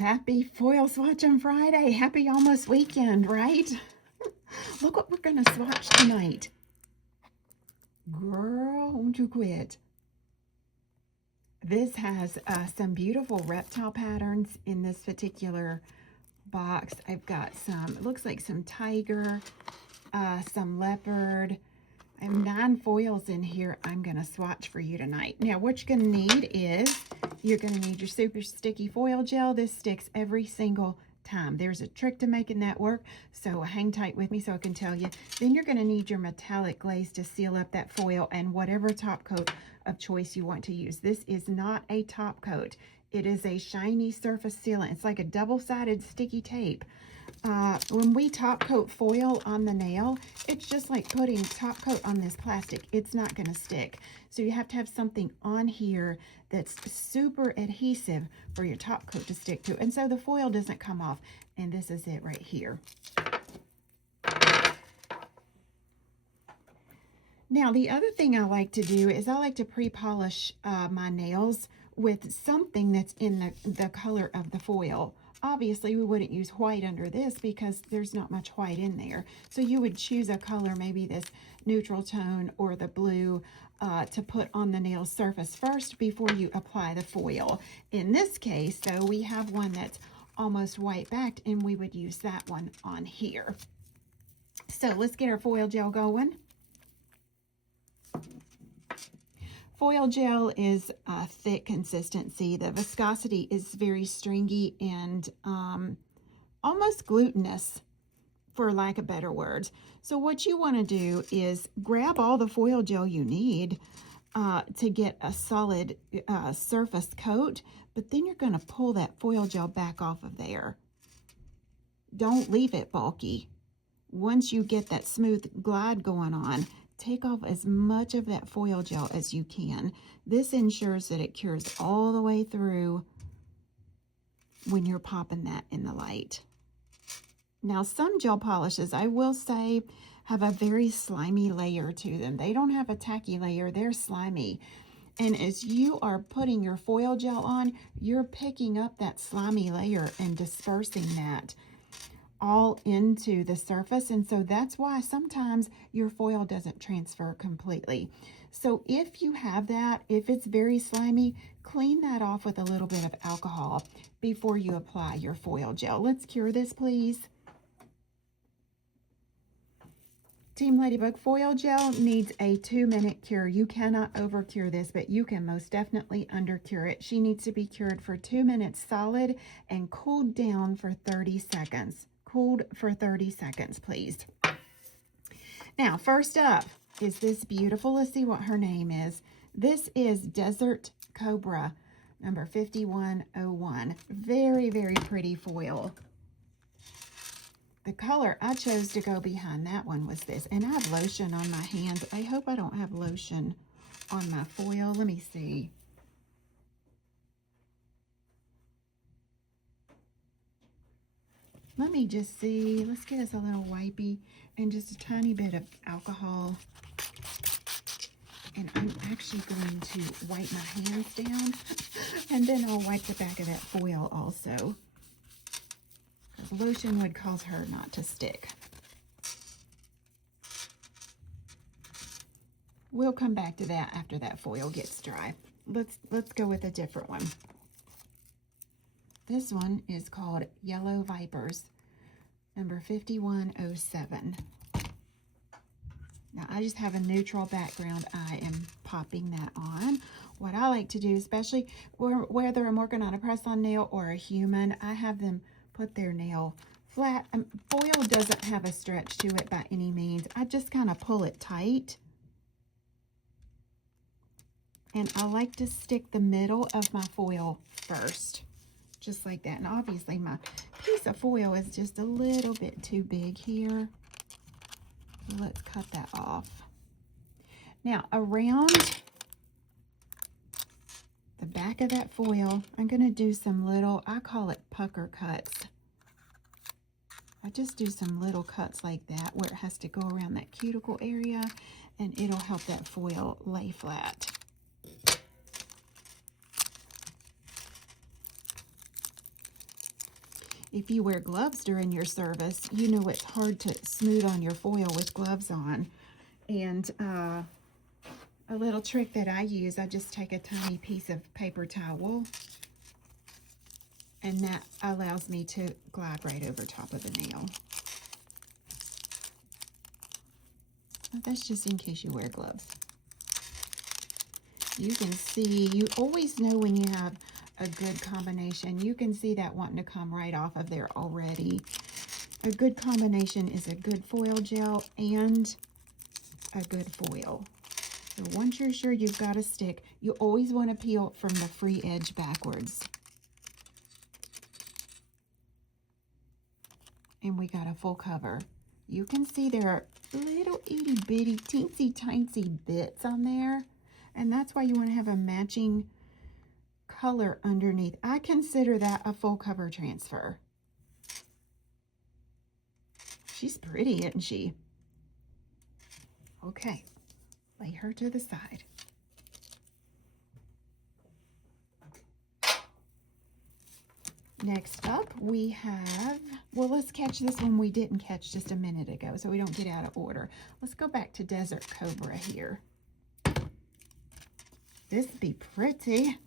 Happy Foil Swatchin' Friday. Happy almost weekend, right? Look what we're going to swatch tonight. Girl, won't you quit? This has some beautiful reptile patterns in this particular box. I've got some, it looks like some tiger, some leopard. I have 9 foils in here I'm going to swatch for you tonight. Now, what you're going to need is, you're going to need your super sticky foil gel. This sticks every single time. There's a trick to making that work, so hang tight with me so I can tell you. Then you're going to need your metallic glaze to seal up that foil and whatever top coat of choice you want to use. This is not a top coat. It is a shiny surface sealant. It's like a double-sided sticky tape. When we top coat foil on the nail, it's just like putting top coat on this plastic. It's not going to stick. So you have to have something on here that's super adhesive for your top coat to stick to. And so the foil doesn't come off. And this is it right here. Now, the other thing I like to do is I like to pre-polish my nails with something that's in the color of the foil. Obviously, we wouldn't use white under this because there's not much white in there. So you would choose a color, maybe this neutral tone or the blue, to put on the nail surface first before you apply the foil. In this case, though, we have one that's almost white backed, and we would use that one on here. So let's get our foil gel going. Foil gel is a thick consistency. The viscosity is very stringy and almost glutinous, for lack of better words. So what you want to do is grab all the foil gel you need to get a solid surface coat, but then you're going to pull that foil gel back off of there. Don't leave it bulky. Once you get that smooth glide going on, take off as much of that foil gel as you can. This ensures that it cures all the way through when you're popping that in the light. Now, some gel polishes, I will say, have a very slimy layer to them. They don't have a tacky layer, they're slimy. And as you are putting your foil gel on, you're picking up that slimy layer and dispersing that all into the surface, and so that's why sometimes your foil doesn't transfer completely. So if you have that, if it's very slimy, clean that off with a little bit of alcohol before you apply your foil gel. Let's cure this, please. Team Ladybug foil gel needs a 2-minute cure. You cannot over cure this, but you can most definitely under cure it. She needs to be cured for 2 minutes solid and cooled down for 30 seconds. Cooled for 30 seconds, please. Now, first up is this beautiful, let's see what her name is. This is Desert Cobra, number 5101. Very, very pretty foil. The color I chose to go behind that one was this, and I have lotion on my hands. I hope I don't have lotion on my foil. Let me see. Let me just see. Let's get us a little wipey and just a tiny bit of alcohol. And I'm actually going to wipe my hands down. And then I'll wipe the back of that foil also. Because lotion would cause her not to stick. We'll come back to that after that foil gets dry. Let's go with a different one. This one is called Yellow Vipers, number 5107. Now, I just have a neutral background. I am popping that on. What I like to do, especially whether I'm working on a press-on nail or a human, I have them put their nail flat. Foil doesn't have a stretch to it by any means. I just kind of pull it tight. And I like to stick the middle of my foil first. Just like that. And obviously my piece of foil is just a little bit too big here. So let's cut that off. Now around the back of that foil, I'm going to do some little, I call it pucker cuts. I just do some little cuts like that where it has to go around that cuticle area, and it'll help that foil lay flat. if you wear gloves during your service, you know it's hard to smooth on your foil with gloves on. And a little trick that I use, I just take a tiny piece of paper towel, and that allows me to glide right over top of the nail. That's just in case you wear gloves. You can see, you always know when you have a good combination. You can see that wanting to come right off of there already. A good combination is a good foil gel and a good foil. So once you're sure you've got a stick, you always want to peel from the free edge backwards. And we got a full cover. You can see there are little itty bitty teensy tiny bits on there. And that's why you want to have a matching color underneath. I consider that a full cover transfer. She's pretty, isn't she? Okay, lay her to the side. Next up, we have, well, let's catch this one we didn't catch just a minute ago so we don't get out of order. Let's go back to Desert Cobra here. This would be pretty.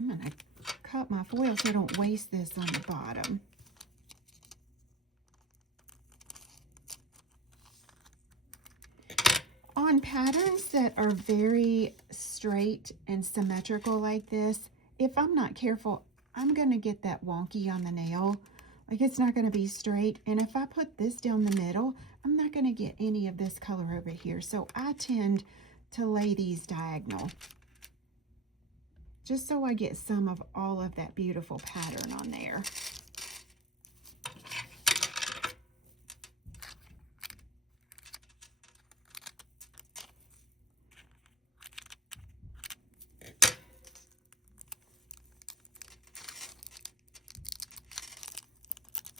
I'm going to cut my foil so I don't waste this on the bottom. On patterns that are very straight and symmetrical like this, if I'm not careful, I'm going to get that wonky on the nail. Like it's not going to be straight. And if I put this down the middle, I'm not going to get any of this color over here. So I tend to lay these diagonal, just so I get some of all of that beautiful pattern on there.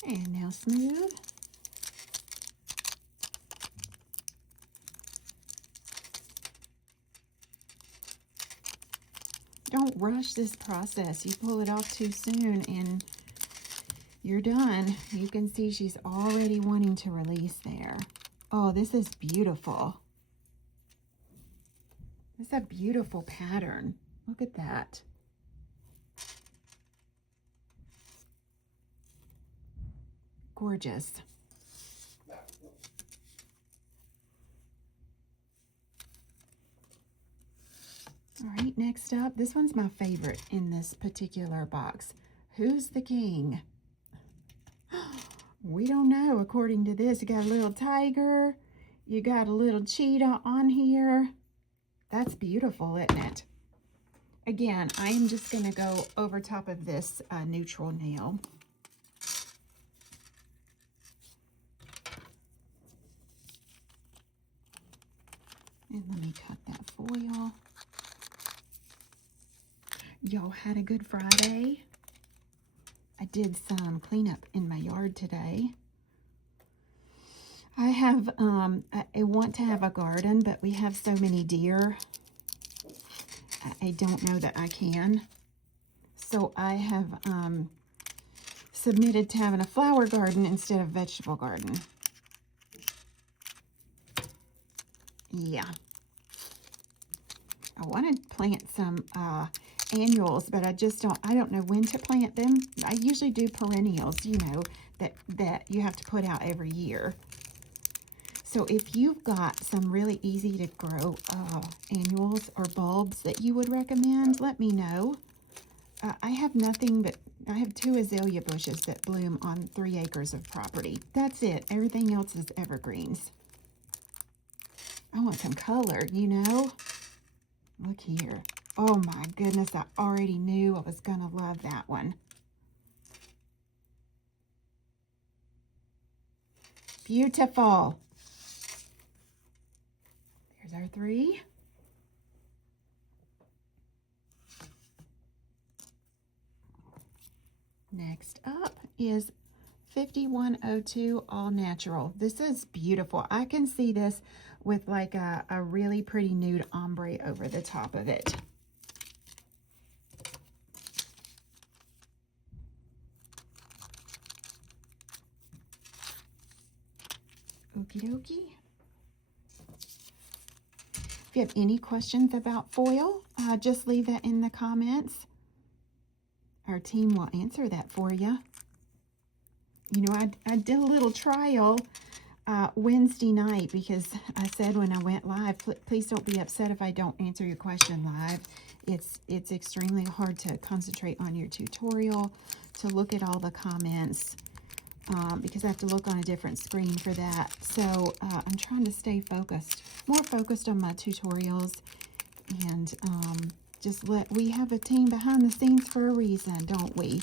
And now smooth. Don't rush this process. You pull it off too soon and you're done. You can see she's already wanting to release there. Oh, this is beautiful. This is a beautiful pattern. Look at that. Gorgeous. All right, next up, this one's my favorite in this particular box. Who's the king? We don't know, according to this. You got a little tiger. You got a little cheetah on here. That's beautiful, isn't it? Again, I am just going to go over top of this neutral nail. And let me cut that foil. Y'all had a good Friday. I did some cleanup in my yard today. I have, I want to have a garden, but we have so many deer. I don't know that I can. So I have submitted to having a flower garden instead of vegetable garden. Yeah. I want to plant some annuals, but I don't know when to plant them. I usually do perennials, you know, that you have to put out every year. So if you've got some really easy to grow annuals or bulbs that you would recommend, let me know. I have nothing but, I have 2 azalea bushes that bloom on 3 acres of property. That's it. Everything else is evergreens. I want some color, you know. Look here. Oh my goodness, I already knew I was going to love that one. Beautiful. There's our 3. Next up is 5102 All Natural. This is beautiful. I can see this with like a really pretty nude ombre over the top of it. Okie dokie. If you have any questions about foil, just leave that in the comments. Our team will answer that for you. You know, I did a little trial Wednesday night because I said when I went live, please don't be upset if I don't answer your question live. It's extremely hard to concentrate on your tutorial, to look at all the comments, because I have to look on a different screen for that. So I'm trying to stay focused, more focused on my tutorials, and we have a team behind the scenes for a reason, don't we?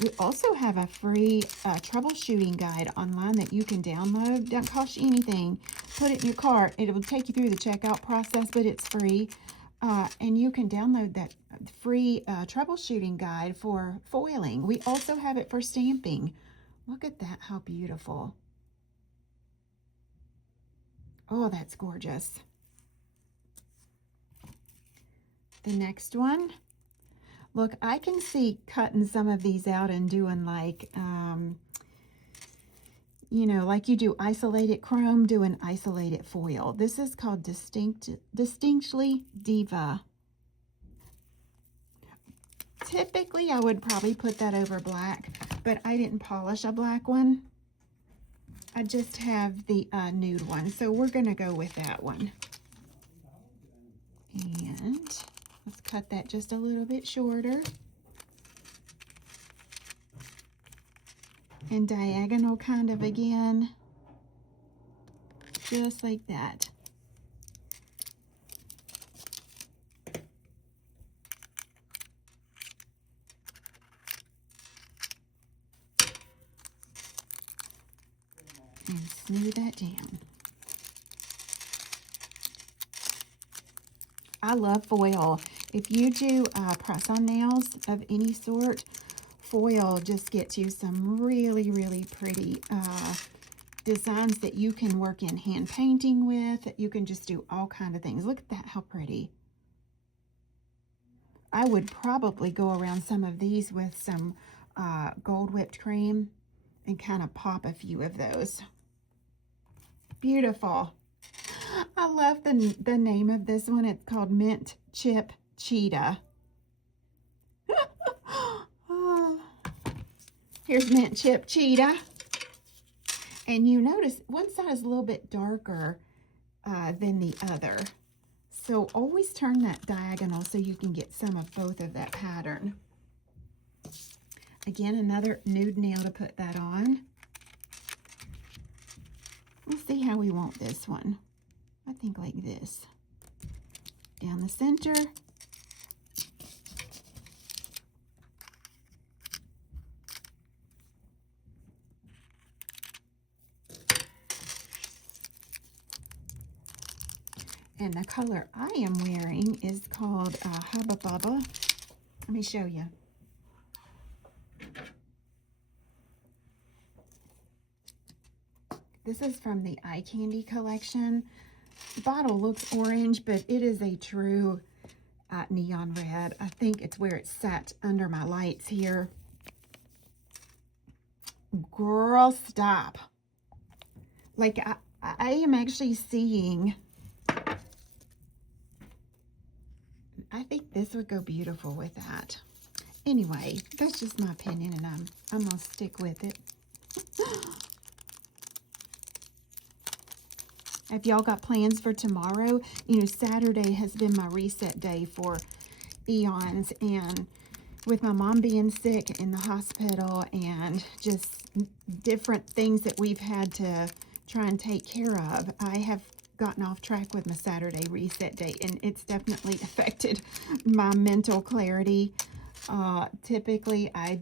We also have a free troubleshooting guide online that you can download. Doesn't cost you anything. Put it in your cart. It will take you through the checkout process, but it's free. And you can download that free troubleshooting guide for foiling. We also have it for stamping. Look at that, how beautiful. Oh, that's gorgeous. The next one. Look, I can see cutting some of these out and doing like, you know, like you do isolated chrome, doing isolated foil. This is called Distinctly Diva. Typically, I would probably put that over black, but I didn't polish a black one. I just have the nude one, so we're going to go with that one. And let's cut that just a little bit shorter. And diagonal kind of again. Just like that. And smooth that down. I love foil. If you do press-on nails of any sort, foil just gets you some really, really pretty designs that you can work in hand painting with. You can just do all kind of things. Look at that, how pretty. I would probably go around some of these with some gold whipped cream and kind of pop a few of those. Beautiful. I love the name of this one. It's called Mint Chip Cheetah. Oh. Here's Mint Chip Cheetah. And you notice one side is a little bit darker than the other. So always turn that diagonal so you can get some of both of that pattern. Again, another nude nail to put that on. We'll see how we want this one. I think like this. Down the center. And the color I am wearing is called Hubba Bubba. Let me show you. This is from the Eye Candy collection. The bottle looks orange, but it is a true neon red. I think it's where it's set under my lights here. Girl, stop. Like, I am actually seeing... I think this would go beautiful with that. Anyway, that's just my opinion, and I'm going to stick with it. Have y'all got plans for tomorrow? You know, Saturday has been my reset day for eons, and with my mom being sick in the hospital and just different things that we've had to try and take care of, I have gotten off track with my Saturday reset day, and it's definitely affected my mental clarity. Typically, I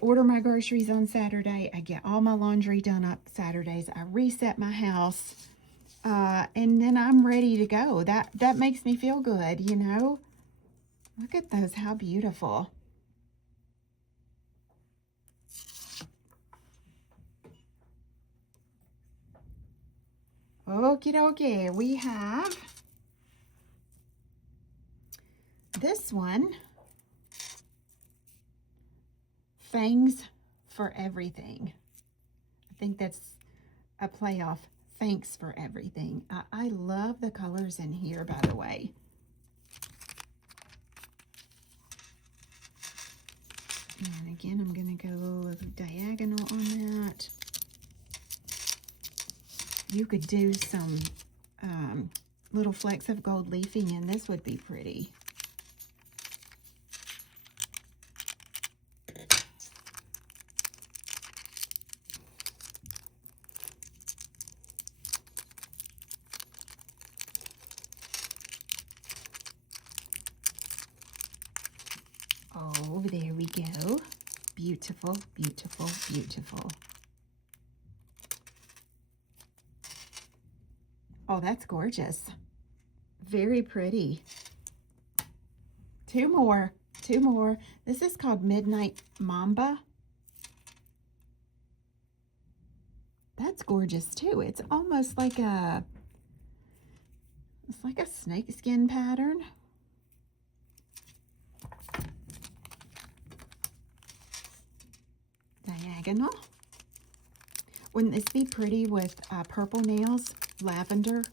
order my groceries on Saturday. I get all my laundry done up Saturdays. I reset my house, and then I'm ready to go. That makes me feel good, you know? Look at those, how beautiful. Okie dokie, we have this one, Fangs for Everything. I think that's a playoff thanks for everything. I love the colors in here, by the way. And again, I'm going to go diagonal on that. You could do some little flecks of gold leafing, and this would be pretty. Oh, there we go. Beautiful, beautiful, beautiful. Oh, that's gorgeous. Very pretty. Two more. This is called Midnight Mamba. That's gorgeous too. It's almost like a snakeskin pattern. Diagonal. Wouldn't this be pretty with purple nails, lavender?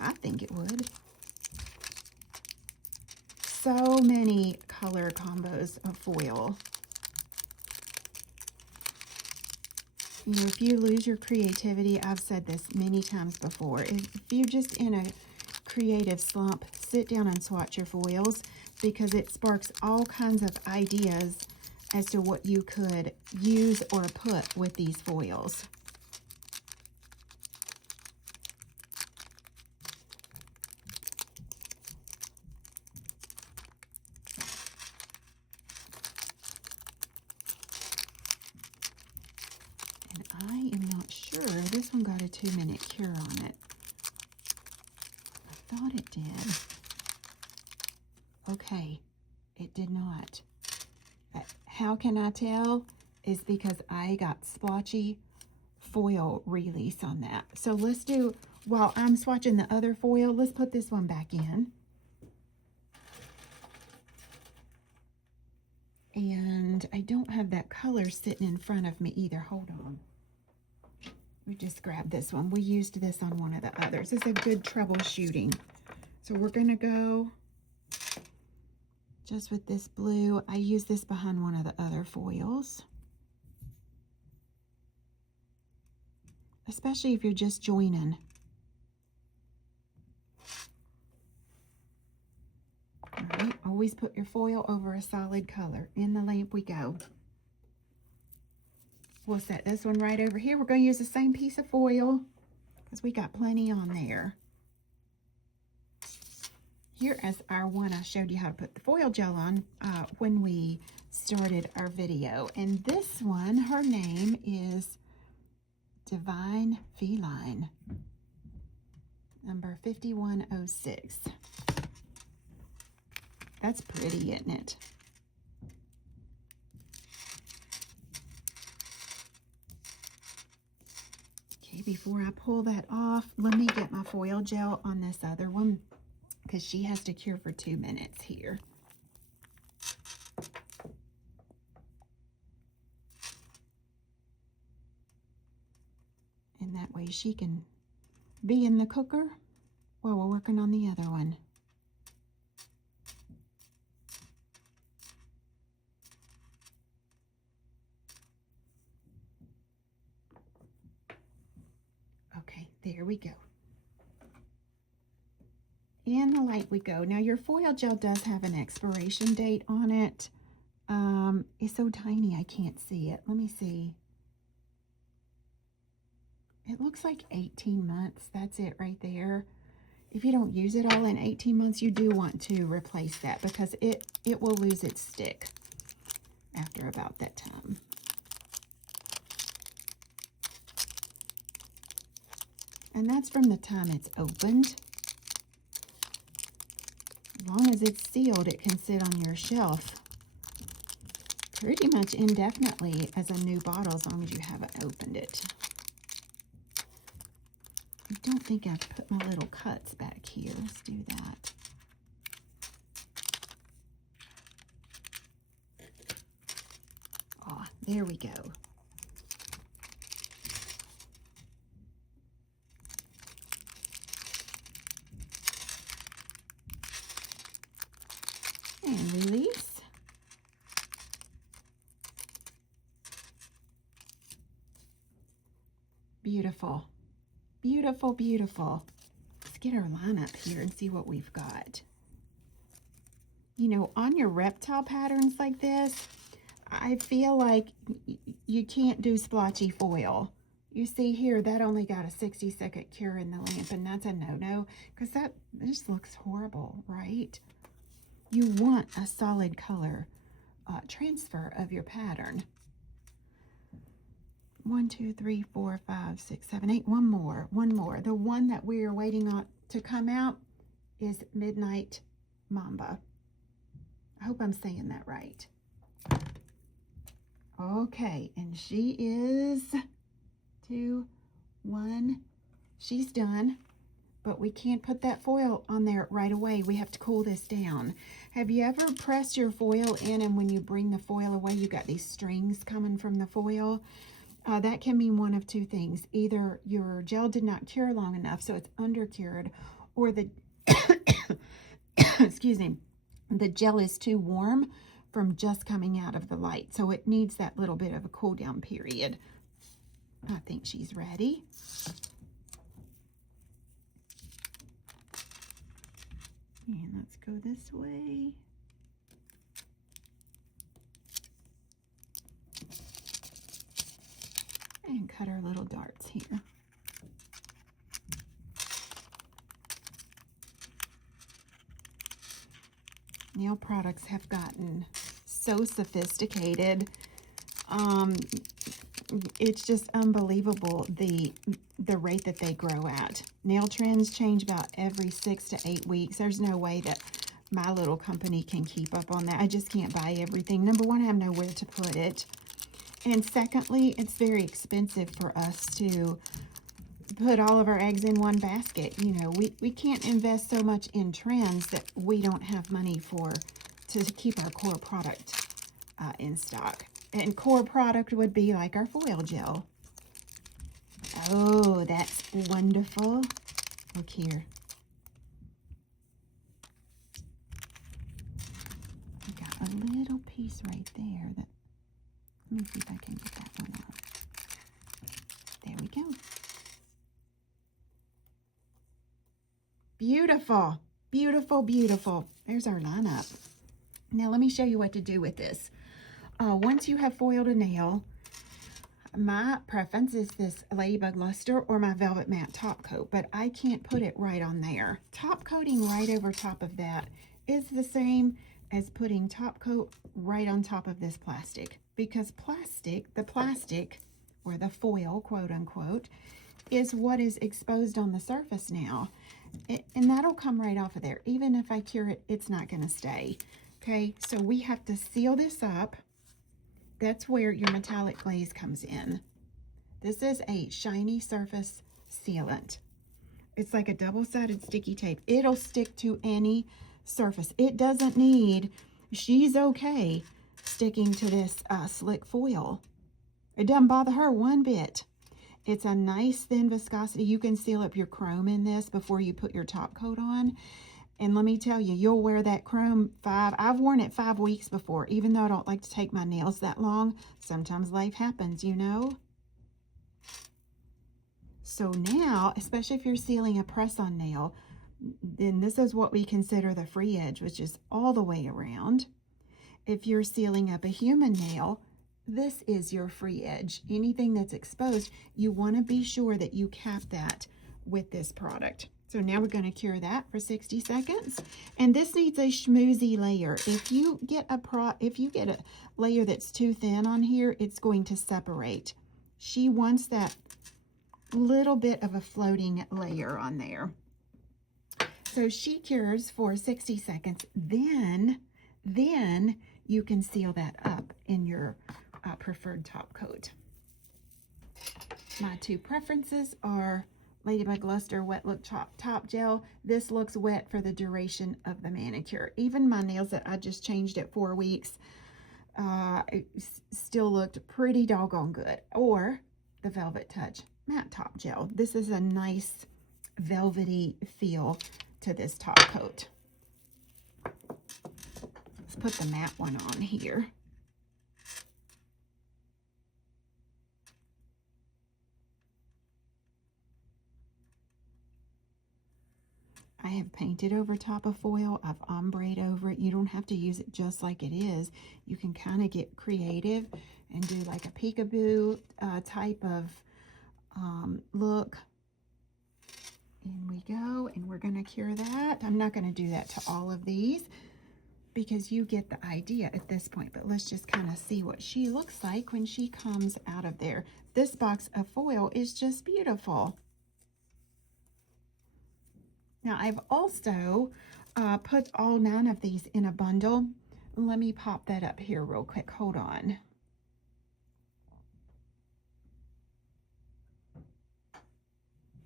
I think it would. So many color combos of foil. You know, if you lose your creativity, I've said this many times before, if you're just in a creative slump, sit down and swatch your foils, because it sparks all kinds of ideas as to what you could use or put with these foils. And I am not sure. This one got a 2-minute cure on it. I thought it did. Okay, it did not. How can I tell? Is because I got splotchy foil release on that. So let's do, while I'm swatching the other foil, let's put this one back in. And I don't have that color sitting in front of me either. Hold on. We just grabbed this one. We used this on one of the others. It's a good troubleshooting. So we're going to go just with this blue. I use this behind one of the other foils. Especially if you're just joining. All right, always put your foil over a solid color. In the lamp we go. We'll set this one right over here. We're going to use the same piece of foil because we got plenty on there. Here is our one I showed you how to put the foil gel on when we started our video. And this one, her name is Divine Feline, number 5106. That's pretty, isn't it? Okay, before I pull that off, let me get my foil gel on this other one, because she has to cure for 2 minutes here. And that way she can be in the cooker while we're working on the other one. Okay, there we go. In the light we go. Now your foil gel does have an expiration date on it. It's so tiny I can't see it. Let me see. It looks like 18 months. That's it right there. If you don't use it all in 18 months, you do want to replace that, because it will lose its stick after about that time. And that's from the time it's opened. As long as it's sealed, it can sit on your shelf pretty much indefinitely as a new bottle, as long as you haven't opened it. I don't think I've put my little cuts back here. Let's do that. Ah, there we go. And release. Beautiful. Beautiful, beautiful. Let's get our line up here and see what we've got. You know, on your reptile patterns like this, I feel like you can't do splotchy foil. You see here, that only got a 60-second cure in the lamp, and that's a no-no, because that just looks horrible, right? You want a solid color transfer of your pattern. 1, 2, 3, 4, 5, 6, 7, 8. One more. The one that we are waiting on to come out is Midnight Mamba. I hope I'm saying that right. Okay, and she is 2, 1. She's done, but we can't put that foil on there right away. We have to cool this down. Have you ever pressed your foil in, and when you bring the foil away, you got these strings coming from the foil? That can mean one of two things. Either your gel did not cure long enough, so it's under-cured, or the excuse me, the gel is too warm from just coming out of the light, so it needs that little bit of a cool down period. I think she's ready. And let's go this way. And cut our little darts here. Nail products have gotten so sophisticated. It's just unbelievable the rate that they grow at. Nail trends change about every 6 to 8 weeks. There's no way that my little company can keep up on that. I just can't buy everything. Number one, I have nowhere to put it. And secondly, it's very expensive for us to put all of our eggs in one basket. You know, we can't invest so much in trends that we don't have money for to keep our core product in stock. And core product would be like our foil gel. Oh, that's wonderful. Look here. I got a little piece right there that, let me see if I can get that one out. There we go. Beautiful, beautiful, beautiful. There's our lineup. Now let me show you what to do with this. Once you have foiled a nail, my preference is this Ladybug Luster or my Velvet Matte Top Coat, but I can't put it right on there. Top coating right over top of that is the same as putting top coat right on top of this plastic, because the plastic, or the foil, quote unquote, is what is exposed on the surface now. And that'll come right off of there. Even if I cure it, it's not going to stay. Okay, so we have to seal this up. That's where your metallic glaze comes in. This is a shiny surface sealant. It's like a double-sided sticky tape. It'll stick to any surface. It doesn't need, she's okay sticking to this slick foil. It doesn't bother her one bit. It's a nice thin viscosity. You can seal up your chrome in this before you put your top coat on. And let me tell you, you'll wear that chrome I've worn it 5 weeks before, even though I don't like to take my nails that long. Sometimes life happens, you know. So now, especially if you're sealing a press-on nail, then this is what we consider the free edge, which is all the way around. If you're sealing up a human nail, this is your free edge. Anything that's exposed, you want to be sure that you cap that with this product. So now we're going to cure that for 60 seconds. And this needs a schmoozy layer. If you get a layer that's too thin on here, it's going to separate. She wants that little bit of a floating layer on there. So she cures for 60 seconds. Then you can seal that up in your preferred top coat. My two preferences are Ladybug Luster Wet Look Top Gel. This looks wet for the duration of the manicure. Even my nails that I just changed at 4 weeks still looked pretty doggone good. Or the Velvet Touch Matte Top Gel. This is a nice velvety feel to this top coat. put the matte one on here. I have painted over top of foil. I've ombreed over it. You don't have to use it just like it is. You can kind of get creative and do like a peekaboo type of look. In we go, and we're going to cure that. I'm not going to do that to all of these because you get the idea at this point, but let's just kind of see what she looks like when she comes out of there. This box of foil is just beautiful. Now, I've also put all 9 of these in a bundle. Let me pop that up here real quick. Hold on.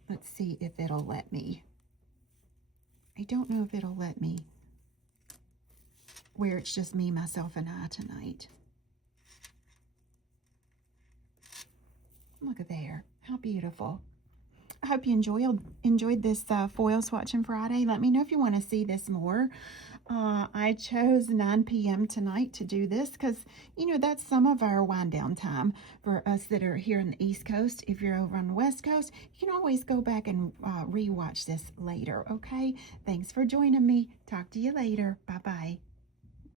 Let's see if it'll let me. I don't know if it'll let me where it's just me, myself, and I tonight. Look at there. How beautiful. I hope you enjoyed this foil swatching Friday. Let me know if you want to see this more. I chose 9 p.m. tonight to do this because, you know, that's some of our wind down time for us that are here on the East Coast. If you're over on the West Coast, you can always go back and rewatch this later, okay? Thanks for joining me. Talk to you later. Bye-bye.